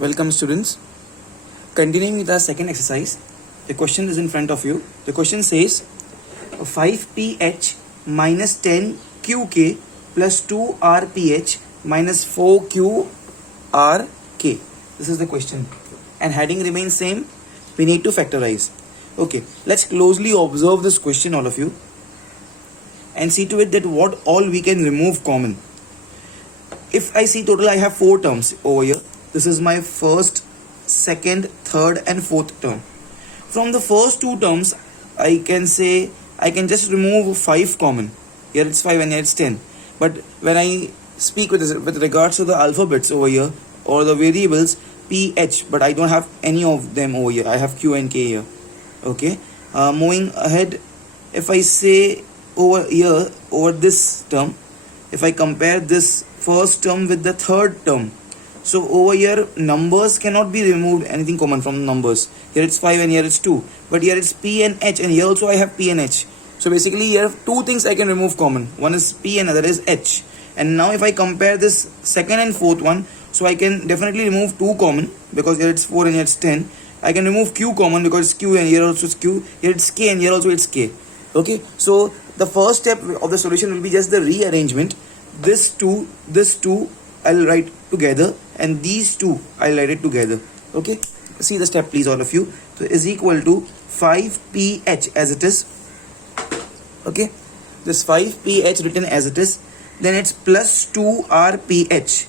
Welcome students. Continuing with our second exercise, the question is in front of you. The question says 5pH minus 10qk plus 2rpH minus 4qrk. This is the question and heading remains same. We need to factorize. Okay, let's closely observe this question, all of you, and see to it that what all we can remove common. If I see total, I have 4 terms over here. This is my first, second, third and fourth term. From the first 2 terms, I can say I can just remove 5 common. Here it's 5 and here it's 10. But when I speak with regards to the alphabets over here or the variables pH, but I don't have any of them over here. I have q and k here. Okay. Moving ahead, if I say over here, over this term, if I compare this first term with the third term, so over here numbers cannot be removed, anything common from numbers. Here it's 5 and here it's 2, but here it's p and h, and here also I have p and h. So basically here 2 things I can remove common. One is p and other is h. And now if I compare this second and fourth one, so I can definitely remove 2 common because here it's 4 and here it's 10. I can remove q common because it's q and here also it's q. Here it's k and here also it's k. Okay, so the first step of the solution will be just the rearrangement. This 2 I'll write together, and these 2 I'll write it together. Okay, see the step please, all of you. So is equal to 5pH as it is. Okay, this 5pH written as it is, then it's plus 2rpH,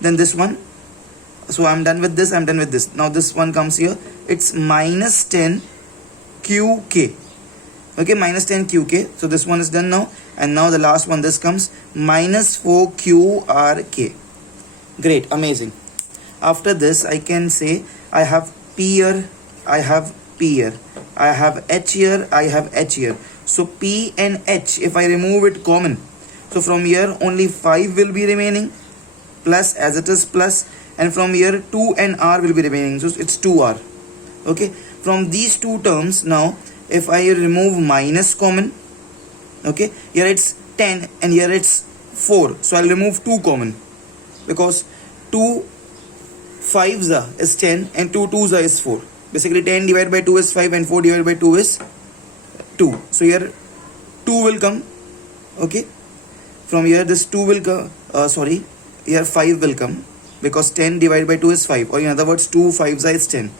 then this one. So I'm done with this, now this one comes here, it's minus 10qk. Okay, minus 10qk. So this one is done now, and now the last one, this comes minus 4qrk. Great, amazing. After this I can say I have p here, I have p here, I have h here, I have h here. So p and h, if I remove it common, so from here only 5 will be remaining, plus as it is plus, and from here 2 and r will be remaining, so it's 2r. Okay, from these 2 terms now, if I remove minus common, okay, here it's 10 and here it's 4, so I'll remove 2 common because 2 5s is 10 and 2 2s is 4. Basically 10 divided by 2 is 5 and 4 divided by 2 is 2. So here 2 will come. Okay, from here this 2 will come, here 5 will come because 10 divided by 2 is 5, or in other words 2 5s is 10.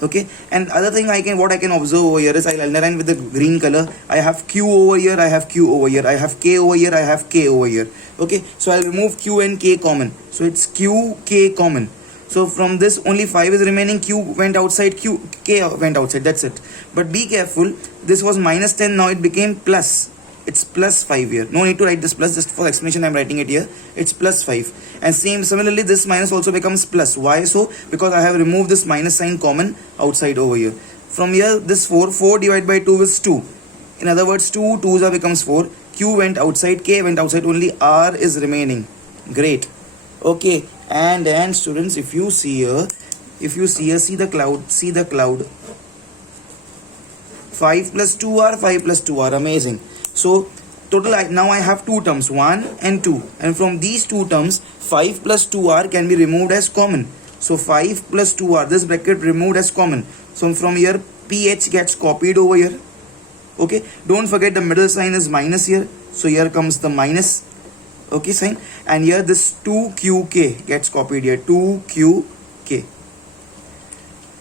Okay, and other thing what I can observe over here is I'll underline with the green color. I have q over here, I have q over here, I have k over here, I have k over here. Okay, so I'll remove q and k common, so it's q k common. So from this only 5 is remaining, q went outside, k went outside, that's it. But be careful, this was minus 10, now it became plus. It's plus 5 here. No need to write this plus, just for explanation I'm writing it here. It's plus 5. And similarly this minus also becomes plus. Why so? Because I have removed this minus sign common outside over here. From here this 4 divided by 2 is 2. In other words 2 2s becomes 4. Q went outside, k went outside, only r is remaining. Great. Okay, and students, if you see here, see the cloud. 5 plus 2r, amazing. So total now I have 2 terms, 1 and 2, and from these 2 terms 5 plus 2r can be removed as common. So 5 plus 2r, this bracket removed as common. So from here pH gets copied over here. Okay, don't forget the middle sign is minus here, so here comes the minus, okay, sign, and here this 2qk gets copied here, 2qk.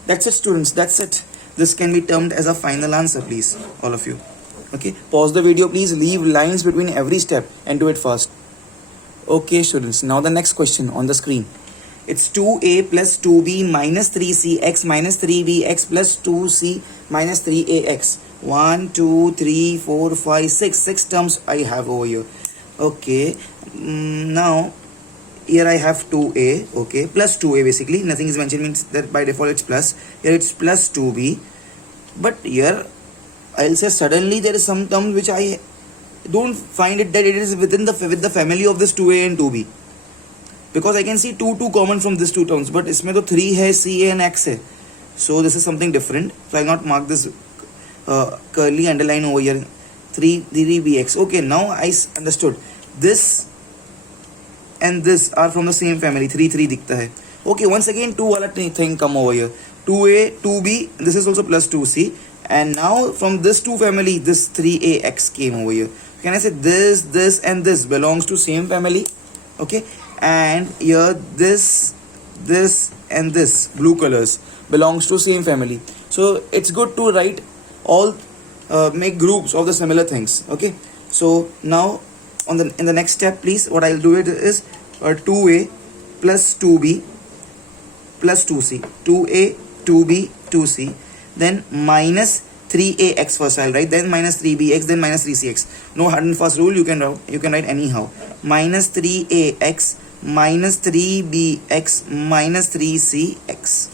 That's it students, that's it. This can be termed as a final answer, please, all of you. Okay, pause the video please, leave lines between every step and do it fast. Okay students, now the next question on the screen. It's 2a plus 2b minus 3cx minus 3bx plus 2c minus 3ax. 1 2 3 4 5 6 terms I have over here. Okay, now here I have 2a, okay, plus 2a, basically nothing is mentioned, means that by default it's plus. Here it's plus 2b, but here I'll say suddenly there is some term which I don't find it that it is with the family of this 2a and 2b, because I can see 2 common from these 2 terms, but इसमें तो 3 है, ca and x है. So this is something different. So I'll not mark this curly underline over here. 3bx. Okay, now I understood. This and this are from the same family. 3 3 दिखता है. Okay, once again 2 वाला thing come over here. 2a 2b, this is also plus 2c, and now from this 2 family this 3ax came over here. Can I say this and this belongs to same family? Okay, and here this and this blue colors belongs to same family. So it's good to write all make groups of the similar things. Okay, so now in the next step, please, what I'll do it is 2a plus 2b plus 2c, 2a 2b 2c, then minus 3ax first I'll write, then minus 3bx, then minus 3cx. No hard and fast rule, you can write anyhow. Minus 3ax minus 3bx minus 3cx.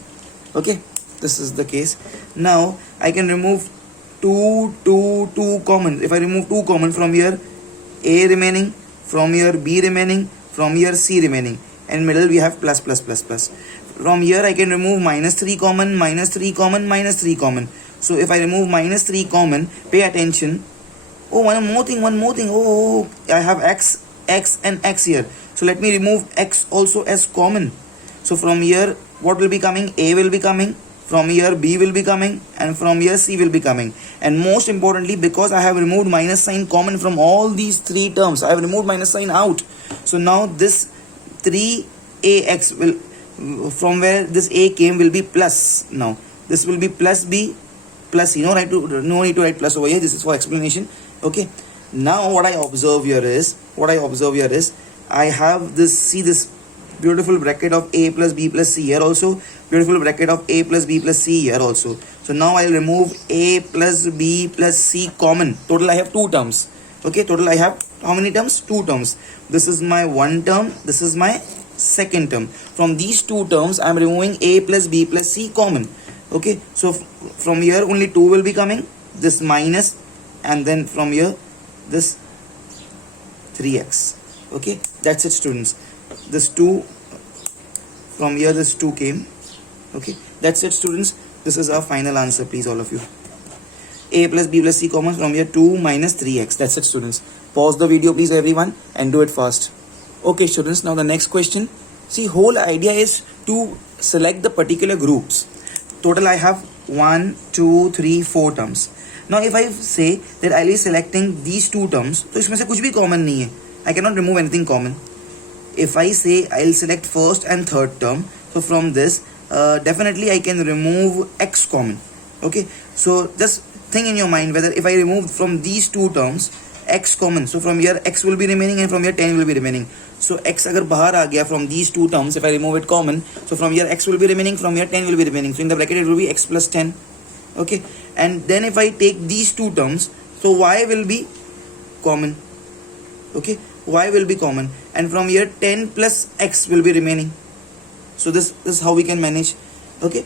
Okay, this is the case. Now I can remove 2 common. If I remove 2 common, from here a remaining, from here b remaining, from here c remaining, and middle we have plus plus plus plus. From here I can remove minus 3 common, minus 3 common, minus 3 common. So if I remove minus 3 common, pay attention. Oh, one more thing. Oh, I have x and x here. So let me remove x also as common. So from here what will be coming? A will be coming. From here b will be coming, and from here c will be coming. And most importantly, because I have removed minus sign common from all these 3 terms, I have removed minus sign out. So now this 3ax will, from where this a came, will be plus. Now this will be plus b plus c. No need to write plus over here. This is for explanation. Okay, now what I observe here is I have this, see this beautiful bracket of a plus b plus c here also, beautiful bracket of a plus b plus c here also. So now I'll remove a plus b plus c common. Total I have 2 terms. Okay, total I have how many terms? 2 terms. This is my one term, this is my second term. From these 2 terms I'm removing a plus b plus c common. Okay, so from here only 2 will be coming, this minus, and then from here this 3x. Okay, that's it, students. This 2, from here this 2 came. Okay, that's it, students. This is our final answer, please, all of you. A plus b plus c common, from here 2 minus 3x. That's it, students. Pause the video, please, everyone, and do it fast. Okay, students, now the next question. See, whole idea is to select the particular groups. Total I have 1 2 3 4 terms. Now if I say that I'll be selecting these 2 terms, तो इसमें से कुछ भी common नहीं है. I cannot remove anything common. If I say I'll select first and third term, so from this definitely I can remove x common. Okay, so just think in your mind whether if I remove from these 2 terms x common, so from here x will be remaining and from here 10 will be remaining. So x अगर बाहर आ गया from these 2 terms, if I remove it common, so from here x will be remaining, from here 10 will be remaining. So in the bracket it will be x plus 10. Okay, and then if I take these 2 terms, so y will be common. Okay, y will be common, and from here 10 plus x will be remaining. So this is how we can manage. Okay,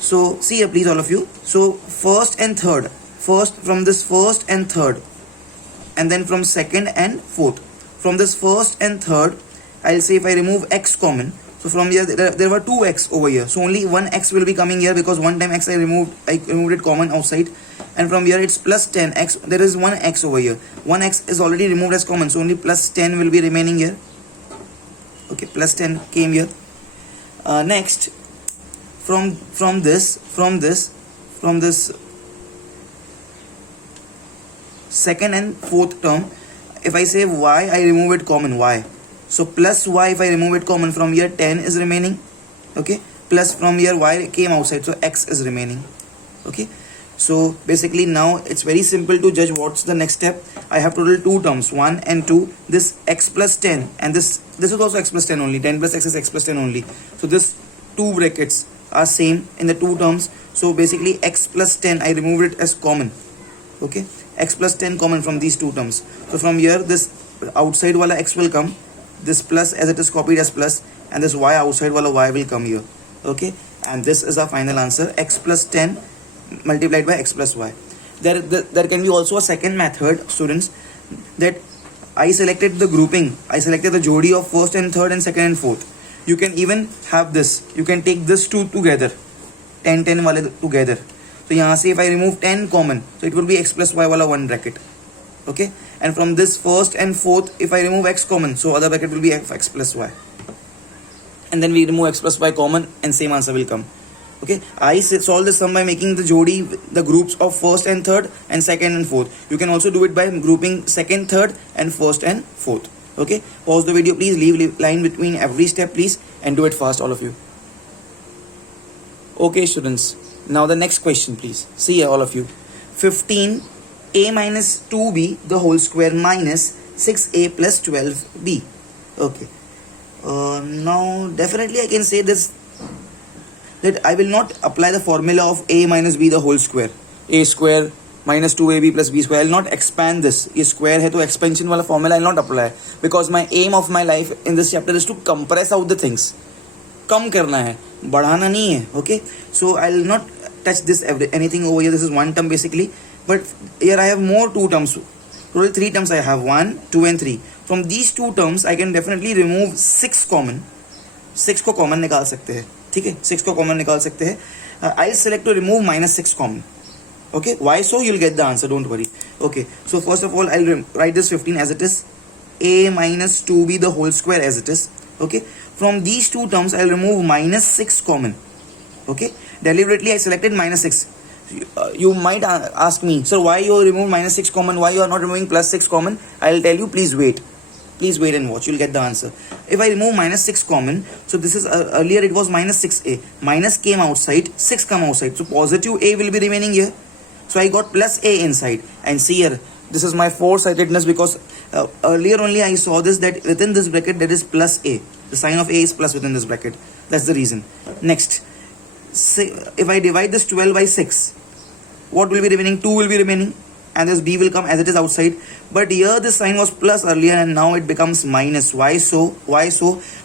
so see here, please, all of you. So first and third, first from this first and third, and then from second and fourth. From this first and third, I'll say if I remove x common, so from here there were 2x over here, so only 1x will be coming here because one time x I removed it common outside. And from here it's plus 10x, there is 1x over here, 1x is already removed as common, so only plus 10 will be remaining here. Okay, plus 10 came here. Next, from this second and fourth term, if I say y, I remove it common, y. So plus y, if I remove it common, from here 10 is remaining. Okay, plus from here y came outside, so x is remaining. Okay, so basically now it's very simple to judge what's the next step. I have total 2 terms, 1 and 2. This x plus 10, and this is also x plus 10 only. 10 plus x is x plus 10 only. So this 2 brackets are same in the 2 terms. So basically x plus 10, I removed it as common. Okay, x plus 10 common from these 2 terms. So from here this outside wala x will come, this plus as it is copied as plus, and this y outside wala y will come here. Okay, and this is our final answer, x plus 10 multiplied by x plus y. There can be also a second method, students, that I selected the grouping, I selected the jodi of first and third and second and fourth. You can even have this, you can take this 2 together, 10 10 wale together. So यहाँ से if I remove 10 common, so it will be x plus y wala 1 bracket. Okay, and from this first and fourth, if I remove x common, so other bracket will be fx plus y, and then we remove x plus y common and same answer will come. Okay, I solve this sum by making the jodi, the groups of first and third and second and fourth. You can also do it by grouping second, third and first and fourth. Okay, pause the video please, leave line between every step please, and do it fast all of you. Okay students, now the next question please. See here all of you. 15a minus 2b the whole square minus 6a plus 12b. Okay, now definitely I can say this, that I will not apply the formula of a minus b the whole square. A square minus 2ab plus b square. I will not expand this. ये square है तो expansion वाला formula I will not apply, because my aim of my life in this chapter is to compress out the things. कम करना है, बढ़ाना नहीं है. Okay, so I will not touch this anything over here. This is one term basically, but here I have more two terms. Total three terms I have, 1, 2 and 3. From these two terms I can definitely remove 6 common. 6 को common निकाल सकते हैं. ठीक है, 6 को common निकाल सकते हैं. I'll select to remove minus 6 common. Okay, why so? You'll get the answer, don't worry. Okay, so first of all I'll write this 15 as it is, a minus 2b the whole square as it is. Okay, from these two terms I'll remove minus 6 common. Okay, deliberately I selected minus 6. You might ask me, sir, why you remove minus 6 common, why you are not removing plus 6 common? I'll tell you, please wait and watch, you'll get the answer. If I remove minus 6 common, so this is earlier it was minus 6a, minus came outside, 6 come outside, so positive a will be remaining here, so I got plus a inside. And see here, this is my four-sidedness, because earlier only I saw this, that within this bracket there is plus a, the sign of a is plus within this bracket, that's the reason. Next, if I divide this 12 by 6, what will be remaining? 2 will be remaining, and this b will come as it is outside. But here this sign was plus earlier and now it becomes minus. Why so?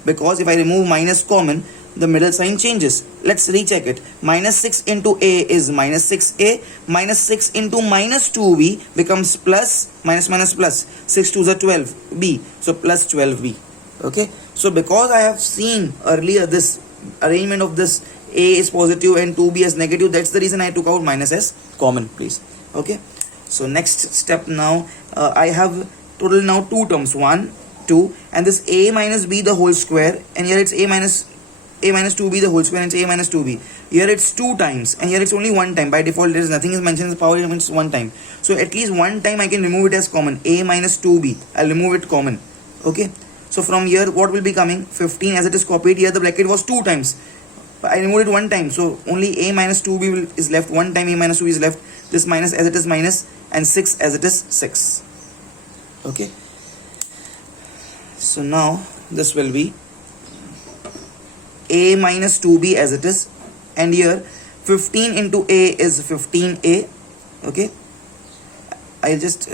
Because if I remove minus common, the middle sign changes. Let's recheck it. Minus 6 into a is minus 6a, minus 6 into minus 2b becomes plus, minus 6 to the 12b, so plus 12b. Okay, so because I have seen earlier this arrangement of this, a is positive and 2b is negative, that's the reason I took out minus as common, please. Okay, so next step now, I have total now two terms, 1, 2, and this a minus b the whole square, and here it's a minus 2b the whole square, and it's a minus 2b. Here it's 2 times, and here it's only 1 time. By default there is nothing is mentioned in the power element, it's 1 time. So at least 1 time I can remove it as common, a minus 2b, I'll remove it common. Okay, so from here what will be coming? 15 as it is copied, here the bracket was 2 times, I removed it 1 time, so only a minus 2b is left. 1 time a minus 2b is left. This minus as it is minus, and 6 as it is 6. Okay, so now this will be a minus 2b as it is, and here 15 into a is 15a. Okay, I'll just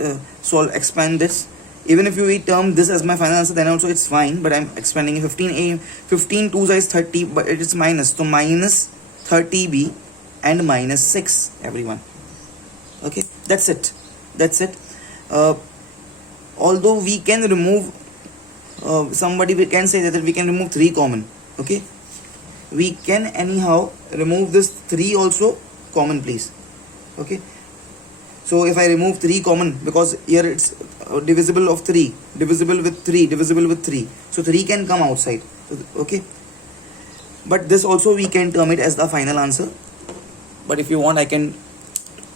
expand this. Even if you term this as my final answer, then also it's fine, but I'm expanding it. 15a, 15 2 is 30, but it is minus, so minus 30b and minus 6, everyone. Okay, that's it. Although we can remove, somebody can say that we can remove 3 common. Okay, we can anyhow remove this 3 also common, please. Okay, so if I remove 3 common, because here it's divisible of 3, divisible with 3, so 3 can come outside. Okay, but this also we can term it as the final answer, but if you want I can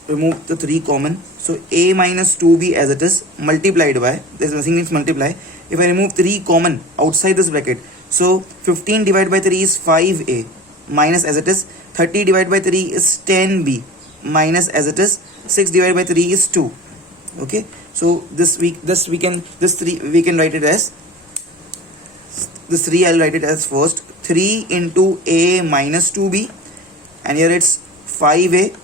remove the 3 common. So a minus 2b as it is multiplied by, there's nothing means multiply. If I remove 3 common outside this bracket, so 15 divided by 3 is 5a, minus as it is 30 divided by 3 is 10b, minus as it is 6 divided by 3 is 2. Okay, so this 3 we can write it as, this 3 I'll write it as first 3 into a minus 2b, and here it's 5a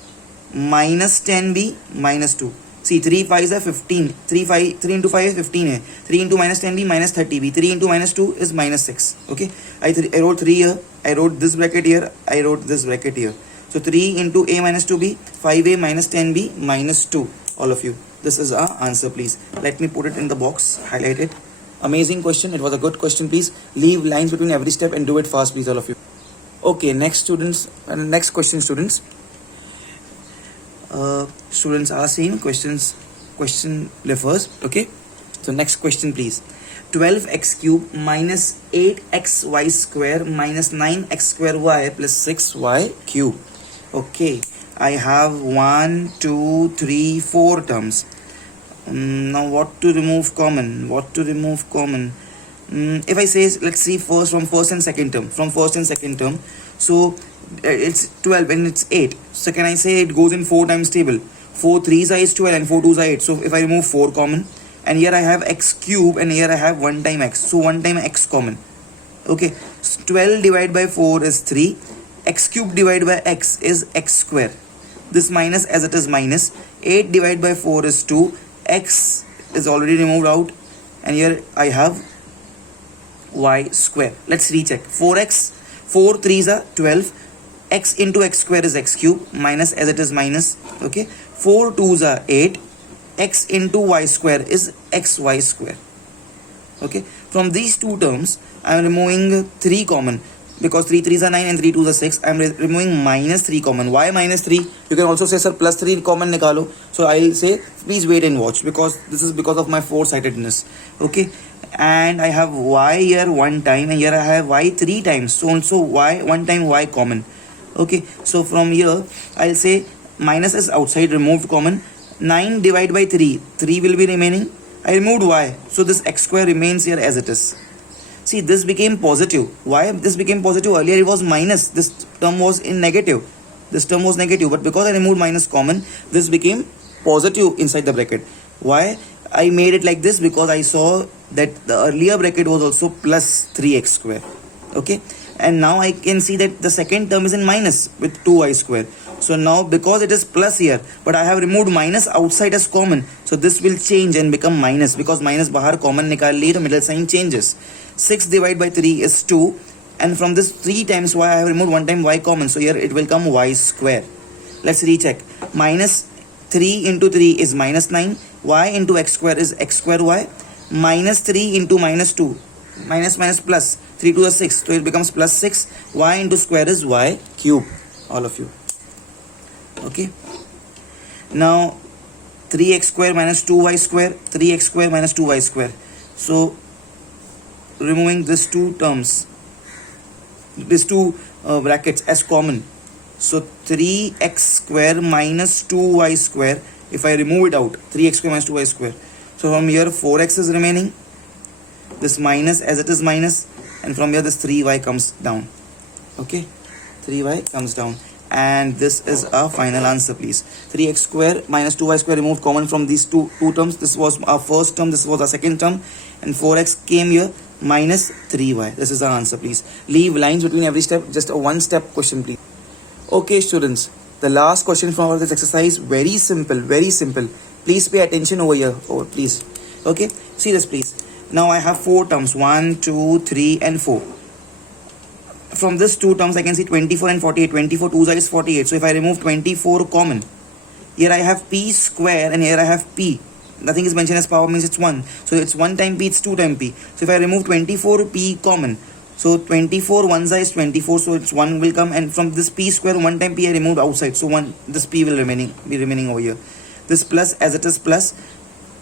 minus 10b minus 2. See, 3 5s are 15. 3 into 5 is 15a. 3 into minus 10b minus 30b. 3 into minus 2 is minus 6. Okay, I wrote 3 here, I wrote this bracket here, I wrote this bracket here. So 3 into a minus 2b, 5a minus 10b minus 2. All of you, this is our answer, please. Let me put it in the box, highlight it. Amazing question, it was a good question, please. Leave lines between every step and do it fast, please, all of you. Okay, next question, students. Students are seeing questions question refers. Okay, so next question please. 12x cube minus 8xy square minus 9x square y plus 6y cube. Okay, I have 1, 2, 3, 4 terms. Now what to remove common? If I say, let's see first from first and second term. So it's 12 and it's 8. So can I say it goes in 4 times table? 4 3s is 12 and 4 2s are 8. So if I remove 4 common, and here I have x cube and here I have 1 time x. So 1 time x common. Okay, so 12 divided by 4 is 3. X cube divided by x is x square. This minus as it is minus. 8 divided by 4 is 2. X is already removed out. And here I have y square. Let's recheck. 4x, 4 3s are 12. X into x square is x cube. Minus as it is minus. Okay, 4 2s are 8. X into y square is xy square. Okay, from these two terms I am removing 3 common, because 3 3s are 9 and 3 2s are 6. I am removing minus 3 common. Why minus 3? You can also say sir plus 3 common nikalo. So I will say please wait and watch, because this is because of my four-sightedness. Okay, and I have y here 1 time and here I have y 3 times. So also y 1 time y common. Okay, so from here I will say minus is outside, removed common. 9 divided by 3 will be remaining. I removed y, so this x square remains here as it is. See, this became positive. Why this became positive? Earlier it was minus. This term was in negative. But because I removed minus common, this became positive inside the bracket. Why I made it like this? Because I saw that the earlier bracket was also plus 3x square. Okay, and now I can see that the second term is in minus with 2y square. So now because it is plus here, but I have removed minus outside as common, so this will change and become minus, because minus bahar common nikal liye, the middle sign changes. 6 divided by 3 is 2, and from this 3 times y I have removed 1 time y common, so here it will come y square. Let's recheck. Minus 3 into 3 is minus 9, y into x square is x square y, minus 3 into minus 2, minus plus, 3 to the 6, so it becomes plus 6, y into square is y cube, all of you. Okay, now 3x square minus 2y square, 3x square minus 2y square. So removing these two terms, these two brackets as common. So 3x square minus 2y square, if I remove it out, 3x square minus 2y square. So from here 4x is remaining, this minus as it is minus, and from here this 3y comes down. Okay, 3y comes down. And this is our final answer, please. 3x square minus 2y square removed common from these two terms. This was our first term, this was our second term, and 4x came here minus 3y. This is our answer, please. Leave lines between every step, just a one step question, please. Okay students, the last question from this exercise, very simple. Please pay attention over here, please. Okay, see this please. Now I have 4 terms, 1 2 3 and 4. From this 2 terms I can see 24 and 48. 24 2 is 48. So if I remove 24 common, here I have p square and here I have p. Nothing is mentioned as power, means it's 1. So it's 1 time p, it's 2 time p. So if I remove 24 p common, so 24 1 is 24, so it's 1 will come, and from this p square 1 time p I removed outside, so this p will be remaining over here. This plus as it is plus.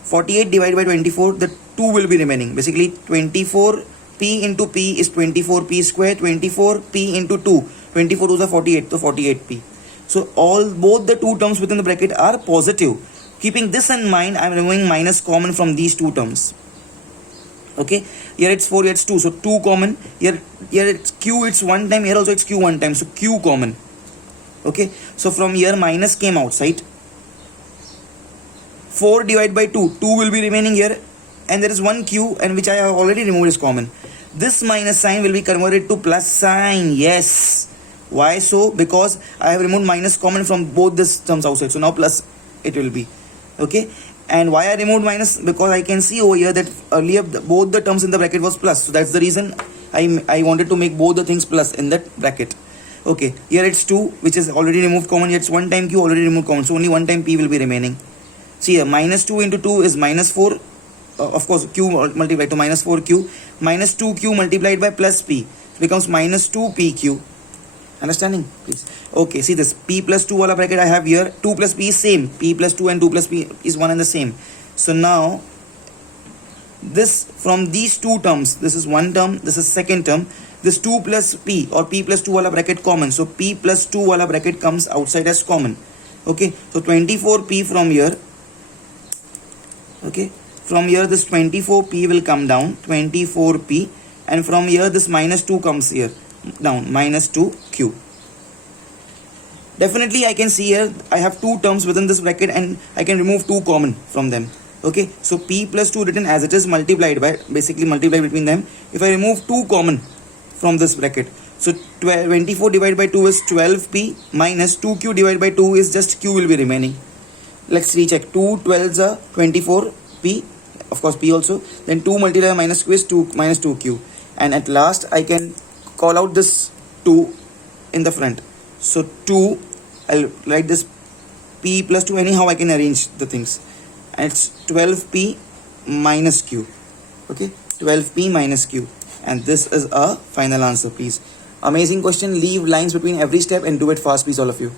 48 divided by 24, the 2 will be remaining. Basically 24 p into p is 24p square, 24p into 2, 24 2s are 48, so 48p. So both the 2 terms within the bracket are positive. Keeping this in mind, I am removing minus common from these 2 terms. Okay, here it's 4, here it's 2, so 2 common. Here it's q, it's 1 time, here also it's q 1 time, so q common. Okay, so from here minus came outside. 4 divided by 2 will be remaining here, and there is 1 q, and which I have already removed is common. This minus sign will be converted to plus sign. Yes. Why so? Because I have removed minus common from both these terms outside, so now plus it will be. Okay, and why I removed minus? Because I can see over here that earlier both the terms in the bracket was plus, so that's the reason I wanted to make both the things plus in that bracket. Okay, here it's 2, which is already removed common. Here it's 1 time q, already removed common, so only 1 time p will be remaining. See here, minus 2 into 2 is minus 4. Of course q multiplied to minus 4q, minus 2q multiplied by plus p becomes minus 2pq. Understanding, please? Okay, see this p plus 2 wala bracket I have here. 2 plus p is same. P plus 2 and 2 plus p is one and the same. So now this, from these two terms, this is one term, this is second term, this 2 plus p or p plus 2 wala bracket common. So p plus 2 wala bracket comes outside as common. Okay, so 24p from here. Okay, from here this 24p will come down, 24p, and from here this minus 2 comes here down, minus 2q. Definitely I can see here I have two terms within this bracket and I can remove 2 common from them. Okay, so p plus 2 written as it is multiplied by, basically multiplied between them. If I remove 2 common from this bracket, so 24 divided by 2 is 12p minus 2q divided by 2 is just q will be remaining. Let's recheck. 2 12s are 24p, of course p also, then 2 multiplied by minus q is 2 minus 2q, and at last I can call out this 2 in the front. So 2, I'll write this p plus 2, anyhow I can arrange the things, and it's 12p minus q. Okay, 12p minus q, and this is our final answer, please. Amazing question. Leave lines between every step and do it fast, please, all of you.